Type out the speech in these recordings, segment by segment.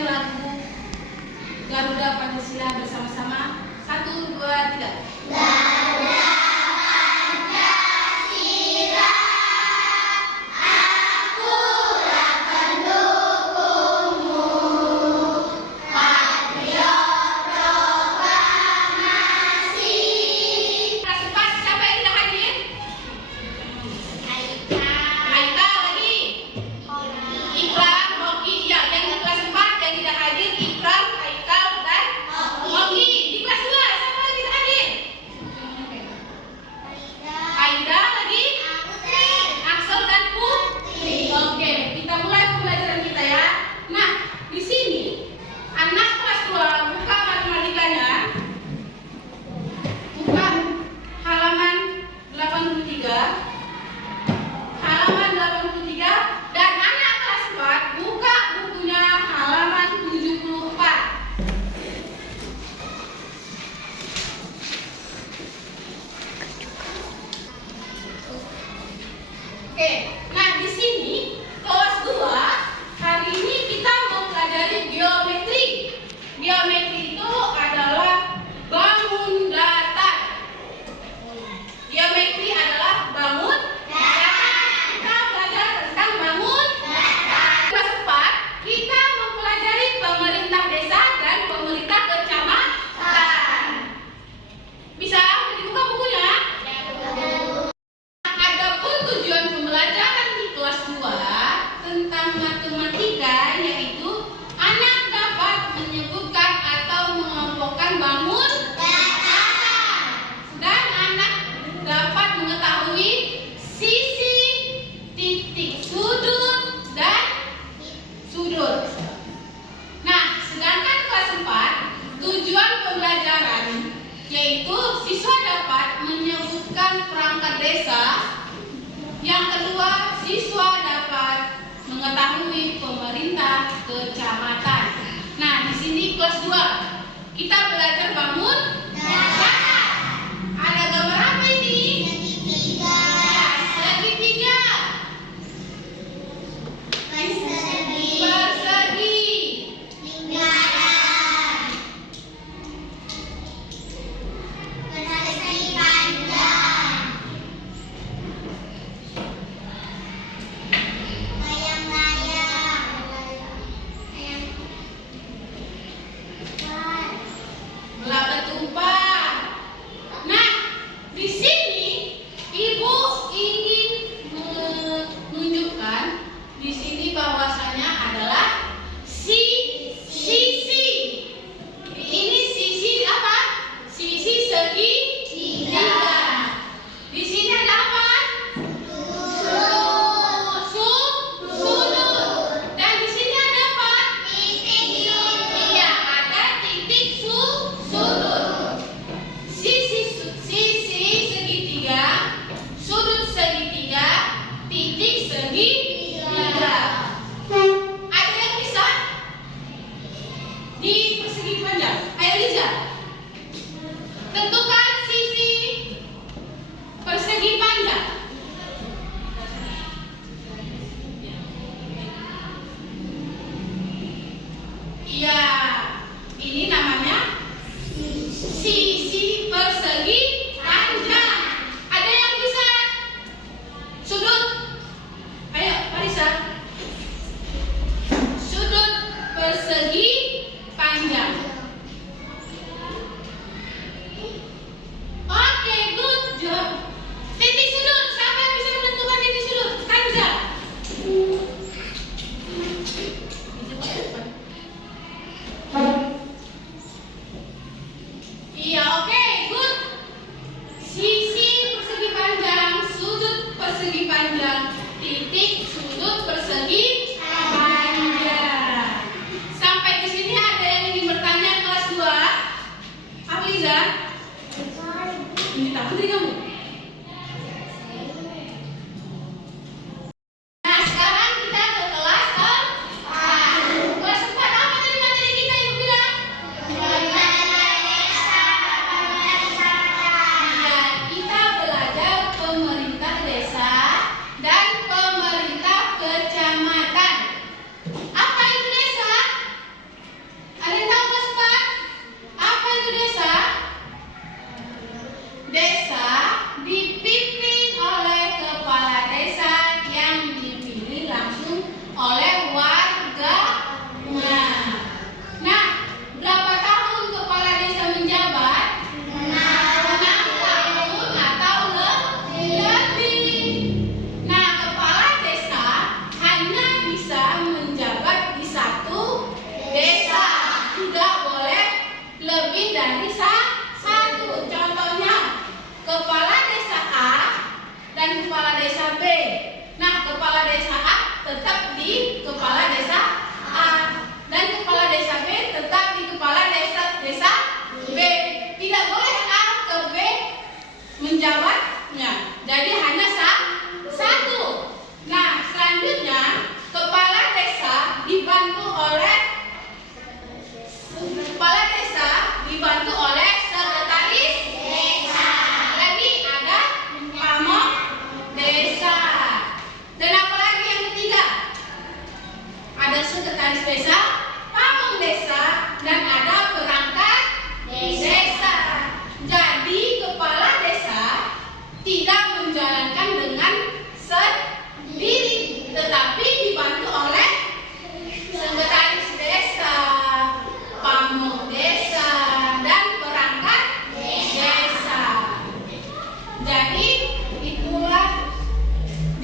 menyanyikan lagu Garuda Pancasila bersama-sama. 1, 2, 3. Garuda Pancasila, akulah pendukungmu. Patriot proklamasi. Kelas 4, siapa yang tidak hadir? Aika lagi. Ikram, Hoki. Ya, yang di kelas 4 yang tidak hadir Ikram, Aika, dan Hoki. Di kelas 2, siapa yang tidak hadir? Aida lagi. Axel dan Putri. Oke, kita mulai pembelajaran kita ya. Nah, di sini anak kelas 2 buka matematikanya. Buka halaman 83. Halaman 83 dan anak kelas 4 buka bukunya halaman 74. Oke, nah di sini kelas 2 hari ini kita mempelajari geometri. Geometri itu adalah bangun datar. Geometri adalah bangun datar. Kita belajar tentang bangun datar. Kelas 4 kita mempelajari pemerintah desa dan pemerintah kecamatan. Bisa dibuka bukunya? Adapun tujuan pembelajaran di kelas 2 tentang matematika yaitu anak dapat menyebutkan atau mengelompokkan bangun datar dan anak dapat mengetahui sisi, titik sudut, dan sudut. Nah, sedangkan kelas 4 tujuan pembelajaran yaitu siswa dapat menyebutkan perangkat desa. Yang kedua, siswa dapat mengetahui pemerintah kecamatan. Nah, di sini kelas 2 kita belajar bangun datar. Ada gambar apa ini? Ya, segitiga. Persegi. Belah ketupat. Nah, di sini Ibu ingin menunjukkan di sini bahwasanya adalah sisi. Ini sisi apa? Sisi segitiga. Di sini ada apa? Sudut. Dan di sini ada apa? Iya, ada titik sudut. Sisi segitiga, sudut segitiga, titik segitiga. Ada yang bisa di persegi panjang? Ayo Liza, tentukan sisi persegi panjang. Iya, ini namanya sisi persegi panjang. Ada yang bisa sudut? Ayo, Marisa. Sudut persegi panjang. Oke, good job. Titik sudut, siapa yang bisa menentukan titik sudut? Kanza. Iya, oke, good. Sisi persegi panjang, sudut persegi panjang, titik sudut persegi panjang. Sampai di sini ada yang ingin bertanya kelas 2? Afliza? Ini takut dari kamu? Nah, sekarang kita ke kelas 4. Kelas 4 apa tadi materi kita Ibu bilang? Iya, kita belajar pemerintah desa dan pemerintah kecamatan.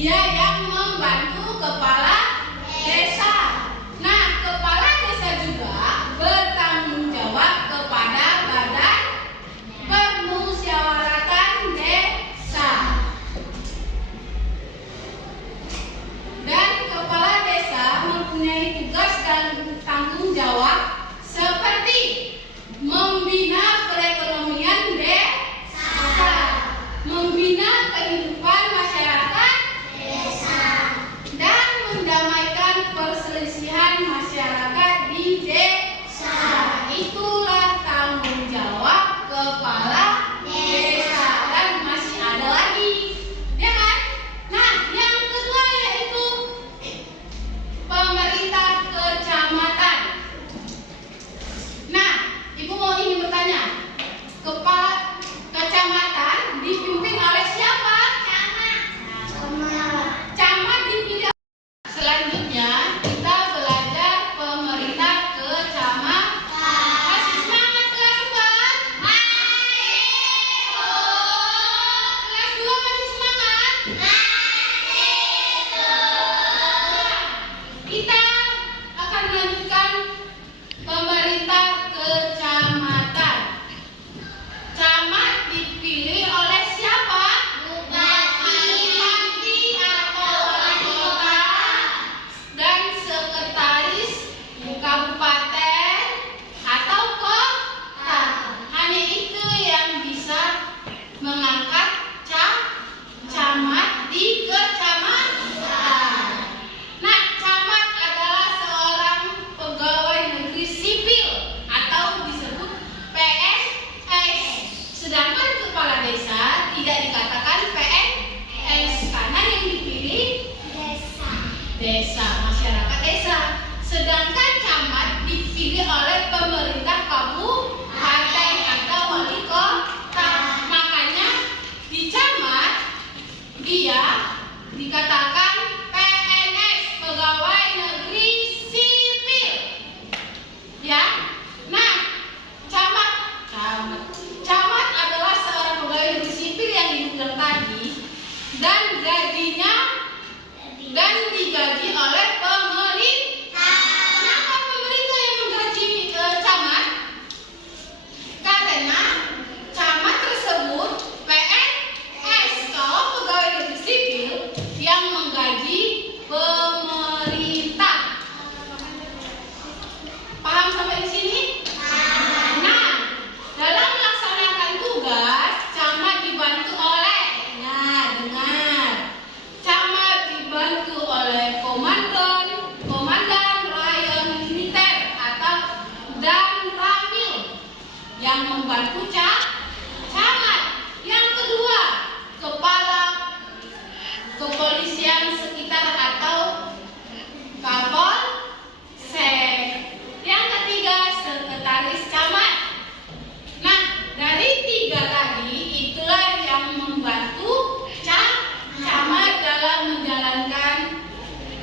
Dia yang membantu kepala desa. Nah, kepala desa juga bertanggung jawab kepada badan permusyawaratan desa. Dan kepala desa mempunyai tugas dan tanggung jawab seperti membina perekonomian desa, membina kehidupan masyarakat Desa. dan mendamaikan perselisihan masyarakat di desa. Itulah tanggung jawab kepala desa. Dan masih ada lagi, ya kan? Nah, yang kedua yaitu pemerintah kecamatan. Nah, Ibu mau ingin bertanya, kepala kecamatan dipimpin oleh siapa? Camat dipilih. Selanjutnya kita belajar pemerintah kecamatan. Masih semangat kelas 4? Kelas 2 masih semangat? Kita akan melanjutkan pemerintah kecamatan. Camat dipilih oleh siapa? Bupati atau wali kota dan sekretaris kabupaten atau kota. Hanya itu yang bisa mengangkat camat di kecamatan. Nah, camat adalah seorang pegawai negeri sipil atau disebut PNS. Sedangkan kepala desa tidak dikatakan PNS karena yang dipilih desa, masyarakat desa. Sedangkan camat dipilih oleh pemerintah kabupaten atau wali kota. Makanya di camat dia dikatakan PNS, pegawai negeri sipil. Ya. Nah, camat adalah seorang pegawai negeri sipil yang dibilang tadi dan gajinya dan digaji oleh pemerintah. Kenapa pemerintah yang menggaji camat? Karena camat tersebut PNS. Kalau pegawai negeri sipil yang menggaji pemerintah. Paham sampai di sini? Nah, dalam melaksanakan tugas, camat dibantu oleh, dengar, camat dibantu oleh komandan rayon militer atau dan ramil yang membantu camat. Yang kedua, kepala kepolisian sekitar atau Kapolsek. Yang ketiga, sekretaris camat. Nah, dari tiga tadi itulah yang membantu camat dalam menjalankan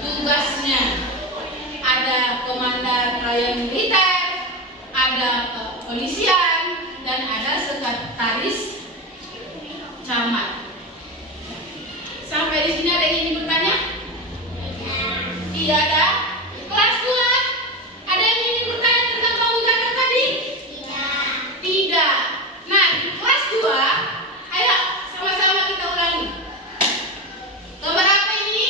tugasnya. Ada komandan rayon militer, ada kepolisian, dan ada sekretaris camat. Sampai di sini ada yang ingin bertanya? Tidak ada. Kelas 2, ada yang ingin bertanya tentang pemujatan tadi? Tidak. Nah, di kelas 2, ayo sama-sama kita ulangi. Gambar apa ini?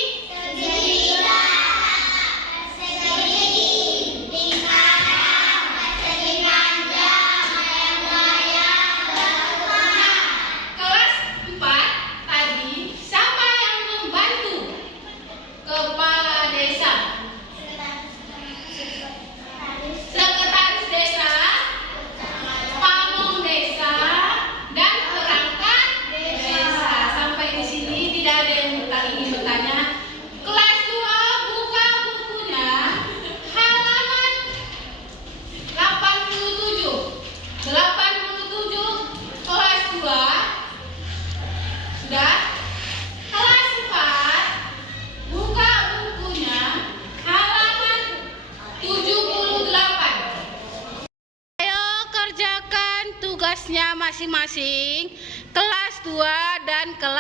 Kelas 4 tadi, siapa yang membantu kepala desa? Sekretaris desa, pamong desa, dan perangkat desa. Sampai di sini tidak ada yang ingin bertanya. Kelas 2 buka bukunya halaman 87. Kelas 2 sudah. Kelas 4 buka bukunya halaman 78. Ayo kerjakan tugasnya masing-masing kelas 2 dan kelas